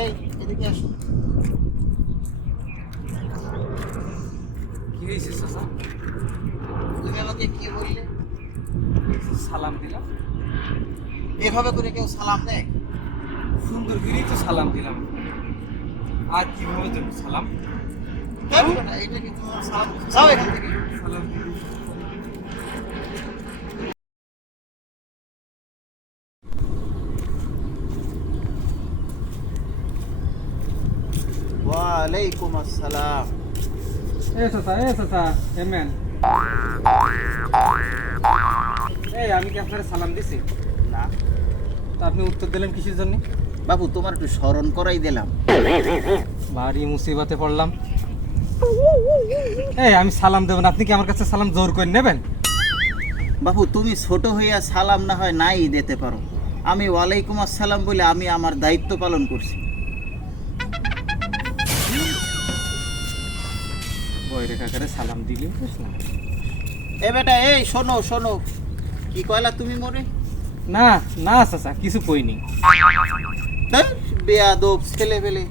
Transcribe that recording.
এই এদিকে আসো। কি হয়েছে চাচা? তুমি আমাকে কি বললে? সালাম দিলাম। এভাবে করে কেউ সালাম দেয়? সুন্দর করেই তো সালাম দিলাম। আর কিভাবে দেবো সালাম? কেন না, এটা কি তোমার সালাম? যাও এখান থেকে। সালাম ওয়ালাইকুম আসসালাম। চাচা এমেন আমি কি আপনার সালাম দিছি? না তা আপনি উত্তর দিলেন কিসের জন্য? বাবু, তোমার একটু স্মরণ করাই দিলাম। ভারী মুসিবতে পড়লাম। আমি সালাম দেবেন, আপনি কি আমার কাছে সালাম জোর করে নেবেন? বাবু, তুমি ছোট হইয়া সালাম না হয় নাই দিতে পারো, আমি ওয়ালাইকুম আসসালাম বলে আমি আমার দায়িত্ব পালন করছি। বইরে কাকারে সালাম দিলে এ বেটা, এই শোনো শোনো, কি কয়লা তুমি মরে? না না চাচা কিছু কইনি। বেয়াদব ছেলে পেলে।